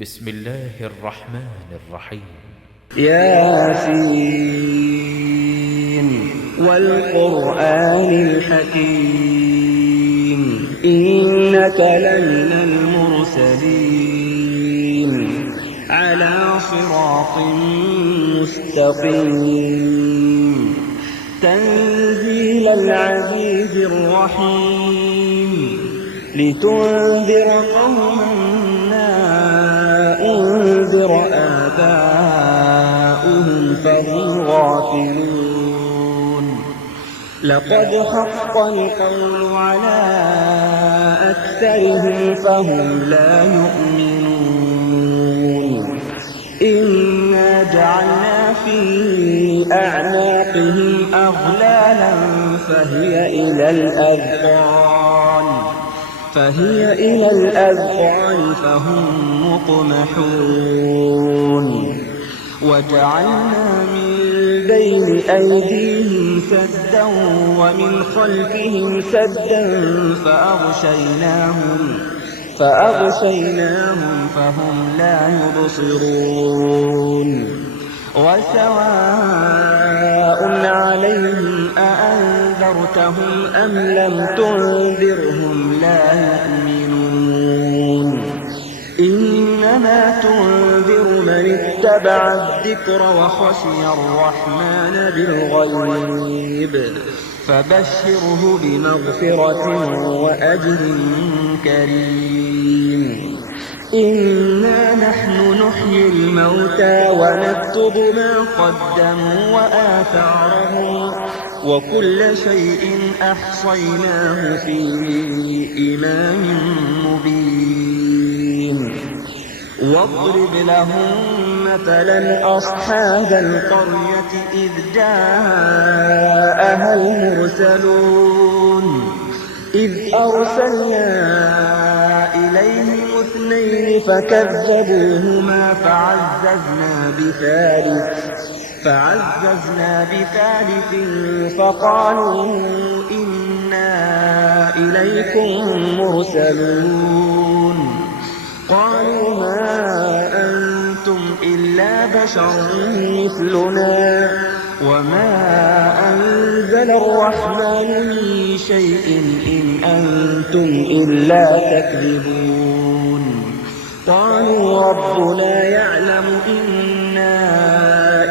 بسم الله الرحمن الرحيم. ياسين والقرآن الحكيم إنك لمن المرسلين على صراط مستقيم تنزيل العزيز الرحيم لتنذر قوما أنذر آباؤهم فهم غافلون لقد حق القول على أكثرهم فهم لا يؤمنون إنا جعلنا في أعناقهم أغلالا فهي إلى الأذقان فهم مقمحون وجعلنا من بين أيديهم سدا ومن خلفهم سدا فأغشيناهم فهم لا يبصرون وسواء عليهم أأنذرتهم أم لم تنذرهم لا يؤمنون إنما تنذر من اتبع الذكر وخشي الرحمن بالغيب فبشره بمغفرة وأجر كريم إنا نحن نحيي الموتى ونكتب ما قدموا وآثارهم وكل شيء أحصيناه في إمام مبين واضرب لهم مثلا أصحاب القرية إذ جاءها المرسلون إذ أرسلنا إليهم اثنين فكذبوهما فعززنا بثالث فقالوا إنا إليكم مرسلون قالوا ما أنتم إلا بشر مثلنا وما أنزل الرحمن من شيء إن أنتم إلا تكذبون قالوا ربنا يعلم إنا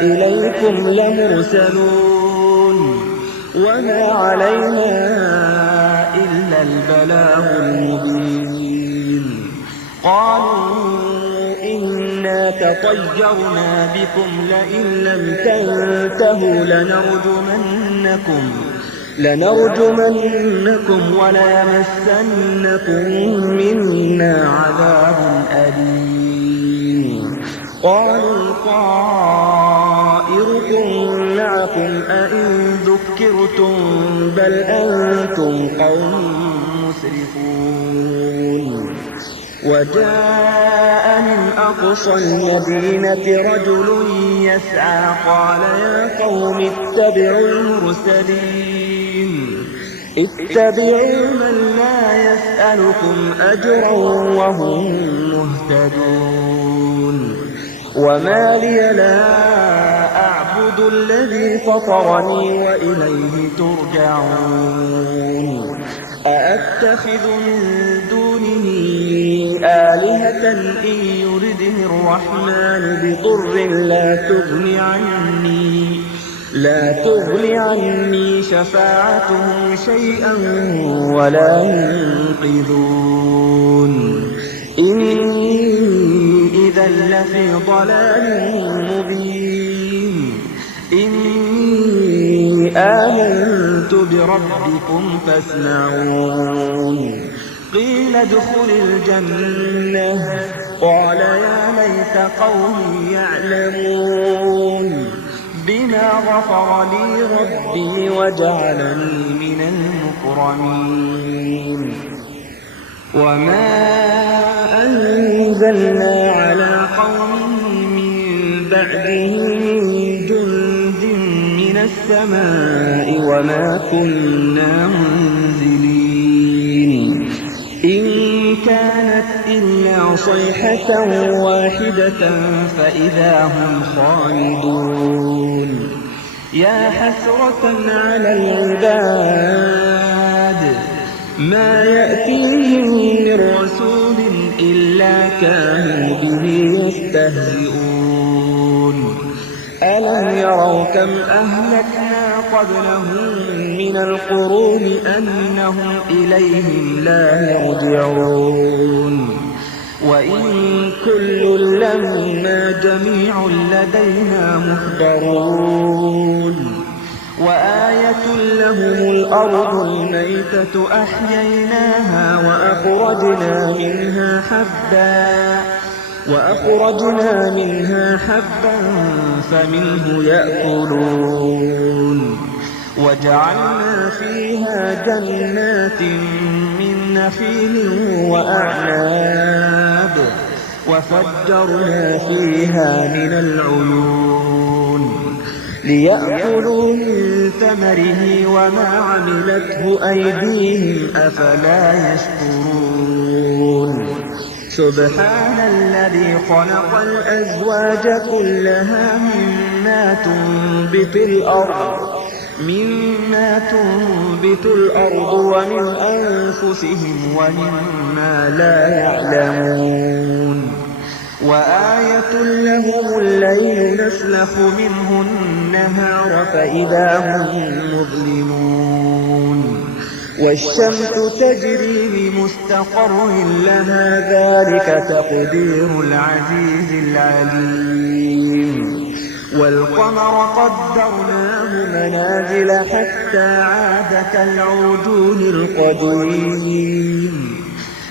إليكم لمرسلون وما علينا إلا البلاغ المبين قالوا إنا تطيرنا بكم لئن لم تنتهوا لنرجمنكم وليمسنكم منا عذاب أليم قالوا طائركم معكم أئن ذكرتم بل أنتم قوم مسرفون وجاء من أقصى المدينة رجل يسعى قال يا قوم اتبعوا من لا يسألكم أجرا وهم مهتدون وما لي لا أعبد الذي فطرني وإليه ترجعون أأتخذ من دونه آلهة إن يردني الرحمن بضر لا تغني عني شفاعتهم شيئا ولا ينقذون إني إذا لفي ضلال مبين إني آمنت بربكم فاسمعون قيل ادخل الجنة قال يا ليت قومي يعلمون بما غفر لي ربي وجعلني من المكرمين وما أنزلنا على قومه من بعده من جند من السماء وما كنا منزلين إن كانت إلا إلا صيحة واحدة فإذا هم خامدون يا حسرة على العباد ما يأتيهم من رسول إلا كانوا به يستهزئون ألم يروا كم أهلكنا قبلهم من القرون أنهم إليهم لا يرجعون وإن كل لما جميع لدينا محضرون وآية لهم الأرض الميتة أحييناها وأخرجنا منها حبا فمنه يأكلون وجعلنا فيها جنات من نخيل وأعناب وفجرنا فيها من العيون ليأكلوا من ثمره وما عملته أيديهم أفلا يشكرون سبحان الذي خلق الأزواج كلها مما تنبت الأرض ومن أنفسهم ومما لا يعلمون وآية لهم الليل نسلخ منه النهار فإذا هم مظلمون والشمس تجري لمستقر لها ذلك تقدير العزيز العليم والقمر قدرناه منازل حتى عاد كالعرجون القديم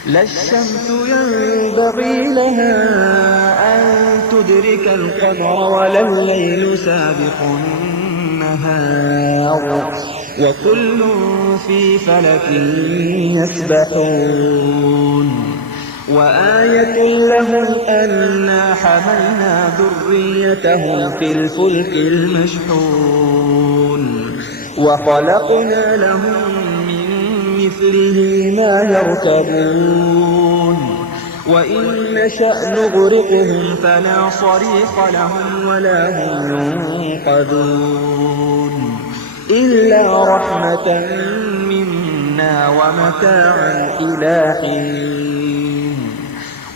لا الشمس ينبغي لها أن تدرك القمر ولا الليل سابق النهار وكل في فلك يسبحون وآية لهم أنا حملنا ذريتهم في الفلك المشحون وخلقنا لهم من مثله ما يركبون وإن نشأ نغرقهم فلا صريخ لهم ولا هم ينقذون إلا رحمة منا ومتاعا إلى حين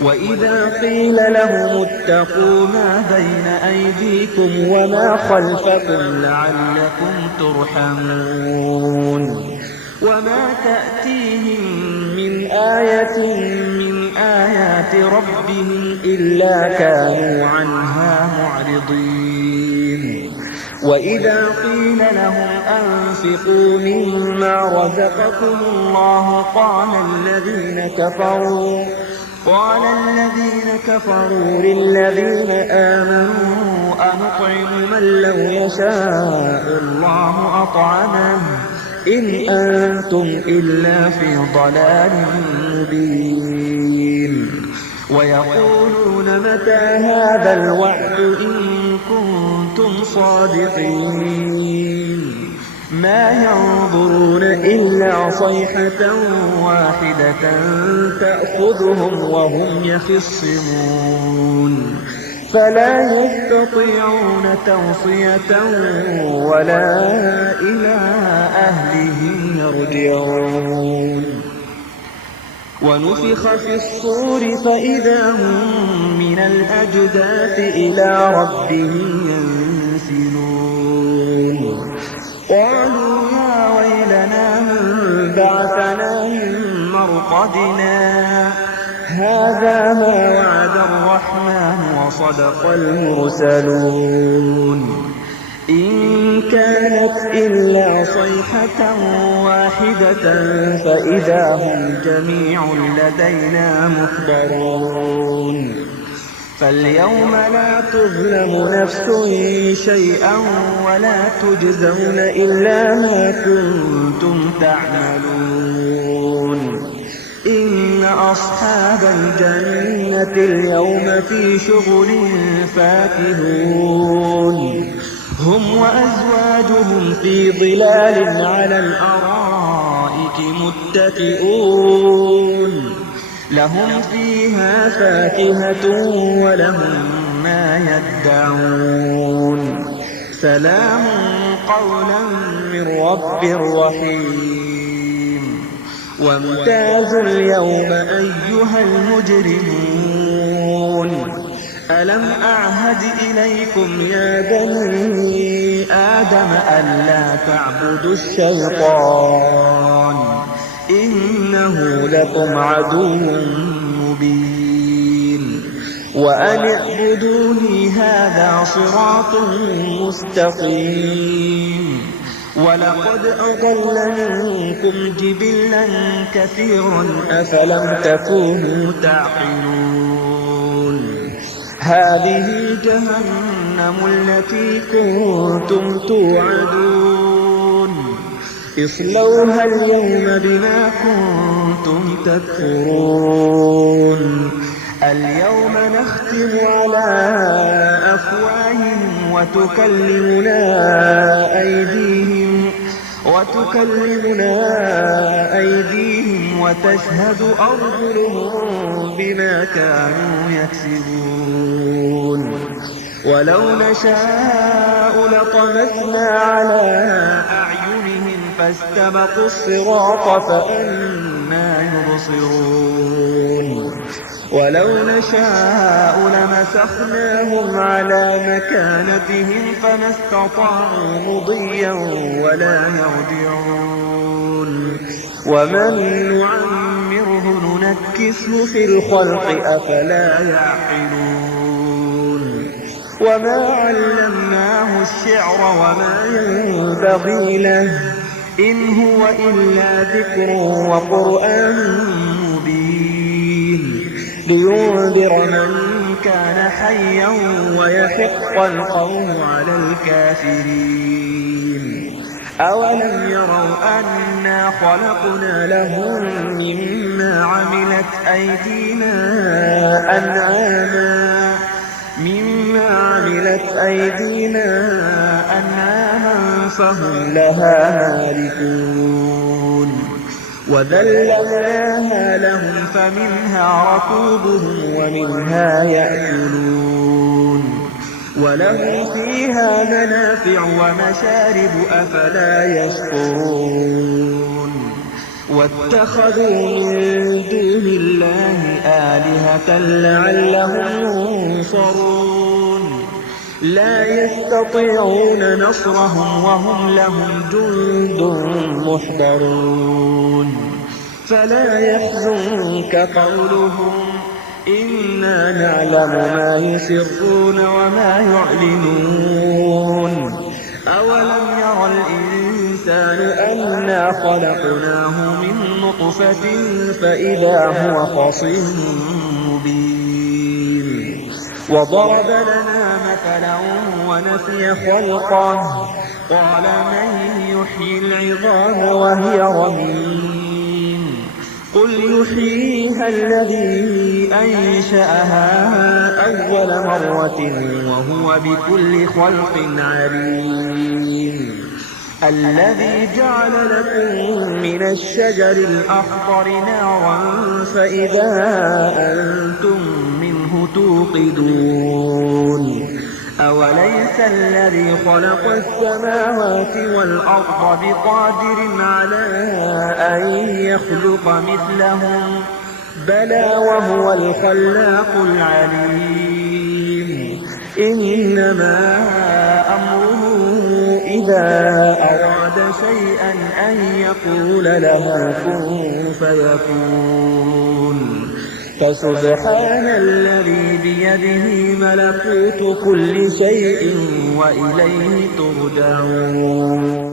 وإذا قيل لهم اتقوا ما بين أيديكم وما خلفكم لعلكم ترحمون وما تأتيهم من آية من آيات ربهم إلا كانوا عنها معرضين وإذا قيل لهم أنفقوا مما رزقكم الله قال الذين كفروا للذين آمنوا أنطعم من لو يشاء الله أطعمه إن أنتم إلا في ضلال مبين ويقولون متى هذا الوعد إن كنتم صادقين ما ينظرون إلا صيحة واحدة تأخذهم وهم يخصمون فلا يستطيعون توصية ولا إلى أهلهم يرجعون ونفخ في الصور فإذا هم من الأجداث إلى ربهم ينسلون قالوا يا ويلنا من بعثنا من مرقدنا هذا ما وعد الرحمن وصدق المرسلون إن كانت إلا صيحة واحدة فإذا هم جميع لدينا محضرون فاليوم لا تظلم نفس شيئا ولا تجزون إلا ما كنتم تعملون إن أصحاب الجنة اليوم في شغل فاكهون هم وأزواجهم في ظلال على الأرائك متكئون لهم فيها فاكهة ولهم ما يدعون سلام قولا من رب رحيم وامتازوا اليوم أيها المجرمون ألم أعهد إليكم يا بني آدم ألا تعبدوا الشيطان إنه لكم عدو مبين وأن اعبدوني هذا صراط مستقيم ولقد أضل منكم جبلا كثيرا أفلم تكونوا تعقلون هذه جهنم التي كنتم توعدون اصلوها اليوم بما كنتم تكفرون اليوم نختم على أفواههم وتكلمنا أيديهم وتشهد أرجلهم بما كانوا يكسبون ولو نشاء لطمسنا على أعينهم فاستبقوا الصراط فأنى يبصرون ولو نشاء لمسخناهم على مكانتهم فما استطاعوا مضيا ولا يرجعون ومن نعمره ننكسه في الخلق أفلا يعقلون وما علمناه الشعر وما ينبغي له إن هو إلا ذكر وقرآن مبين لينذر من كان حيا ويحق القول على الكافرين أولم يروا أنا خلقنا لهم مما عملت أيدينا أنعاما فهم لها مالكون وذللناها لهم فمنها ركوبهم ومنها يأكلون ولهم فيها منافع ومشارب أفلا يشكرون واتخذوا من دون الله آلهة لعلهم ينصرون لا يستطيعون نصرهم وهم لهم جند محضرون فلا يحزنك قولهم إنا نعلم ما يسرون وما يعلنون أولم ير الإنسان أنا خلقناه من نطفة فإذا هو خصيم مبين وضرب لنا مثلا ونسي خلقه قال من يحيي العظام وهي رميم قل يحييها الذي أنشأها أول مرة وهو بكل خلق عليم الذي جعل لكم من الشجر الأخضر نارا فإذا أنتم منه توقدون أوليس الذي خلق السماوات والأرض بقادر على أن يخلق مثلهم بلى وهو الخلاق العليم إنما أمره إذا أراد شيئا أن يقول له كن فيكون فسبحان الذي بيده ملكوت كل شيء وإليه ترجعون